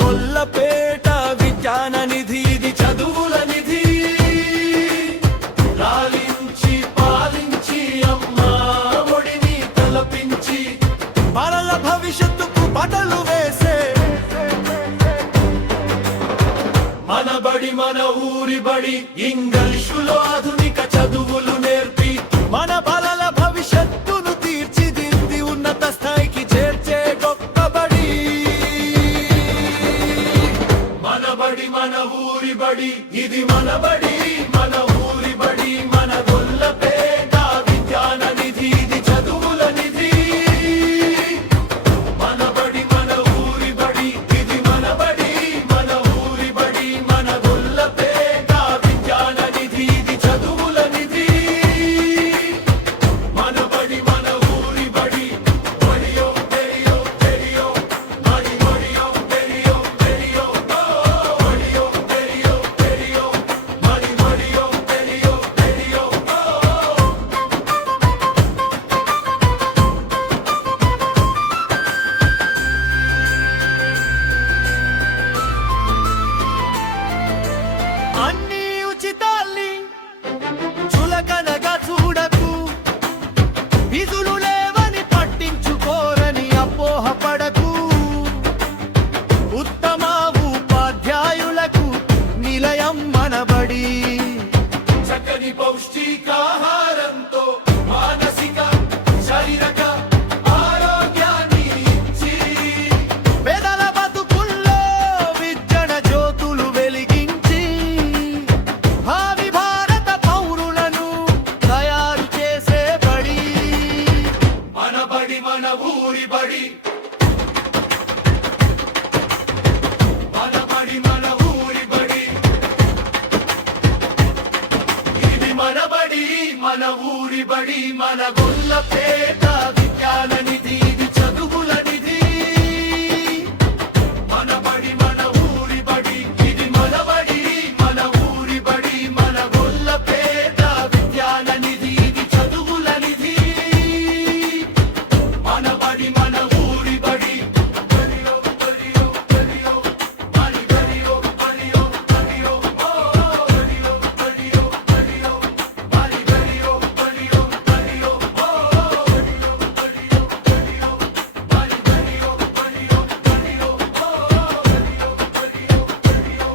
గొల్లపేట విజ్ఞాన నిధి, ఇది చదువుల నిధి. లాలించి పాలించి అమ్మా ఒడిని తలపించి బాలల భవిష్యత్తుకు బటలు వేసే మన బడి మన ఊరి బడి. ఇంగ్లీషులో ఆధునిక చదువులు నేర్పి మన బాలల భవిష్యత్తును తీర్చిదిద్ది ఉన్నత స్థాయికి చేర్చే గొప్ప బడి. మన ఊరి బడి, ఇది మన బడి, మన ఊరి బడి, మన గొల్లపేట విజ్ఞాన నిధి, ఇది చదువుల నిధి. మన బడి మన ఊరి బడి, ఇది మన బడి, మన ఊరి బడి, మన గొల్లపేట విజ్ఞాన నిధి, ఇది చదువుల నిధి. మన బడి మన ఊరి బడి, బడియో బడియో బడియో బడి బడియో బడియో బడియో అన్ని ఉచితాల్ని చులకనగా చూడకు, విధులు లేవని పట్టించుకోరని అపోహపడకు. ఉత్తమ ఉపాధ్యాయులకు నిలయం మనబడి, చక్కని పౌష్టికాహారంతో మానసిక శారీరక ఆరోగ్యాన్ని ఇచ్చి పేదల బతుకుల్లో విద్యన జ్యోతులు వెలిగించి భావి భారత పౌరులను తయారు చేసే బడి. మన బడి మన ఊరి బడి, మన బడి మన ఊరి బడి, ఇది మన బడి మన ఊరి బడి, మన గొల్లపేట విజ్ఞాన నిధి, ఇది చదువుల నిధి. మన బడి మన ఊరి బడి, ఇది మన బడి, మన ఊరి బడి, మన గొల్లపేట విజ్ఞాన నిధి, ఇది చదువుల నిధి. మన బడి మన ఊరి బడి, బడియో బడియో బడియో బడి బడియో బడియో బడియో బడియో బడియో బడియో బడి బడియో బడియో బడియో బడియో బడియో బడియో బడి బడియో బడియో బడియో బడియో బడియో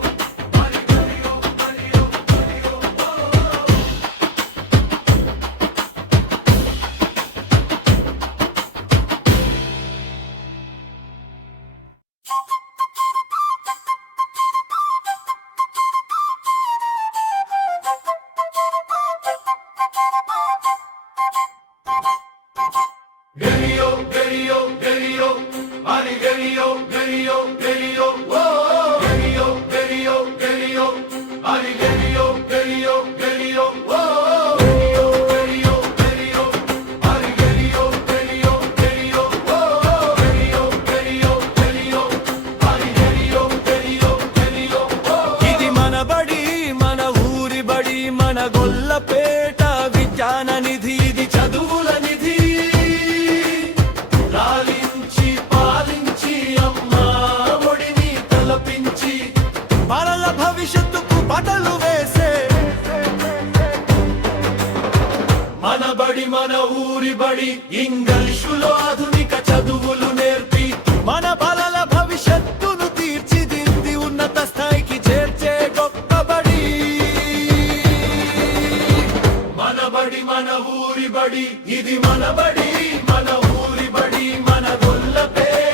బడి బడియో బడియో గెలియో గెలియో గెలియో మరి Galileo Galileo Galileo Galileo Galileo Galileo మరి Galileo Galileo Galileo Galileo Galileo Galileo మరి Galileo Galileo Galileo Galileo Galileo Galileo మరి గెలియో గెలియో గెలియో. ఇది మన బడి మన ఊరి బడి, మన గొల్లపేట విజ్ఞాన నిధి, ఇది చదువుల నిధి. లాలించి పాలించి అమ్మా ఒడిని తలపించి బాలల భవిష్యత్తుకు బటలు వేసే మన బడి మన ఊరి బడి. ఇంగ్లీషులో ఆధునిక చదువులు నేర్పి మన బాలల భవిష్యత్తును తీర్చిదిద్ది ఉన్నత స్థాయికి చేర్చే గొప్ప బడి. మన బడి మన ఊరి బడి, ఇది మన బడి, మన ఊరి బడి, మన గొల్లపేట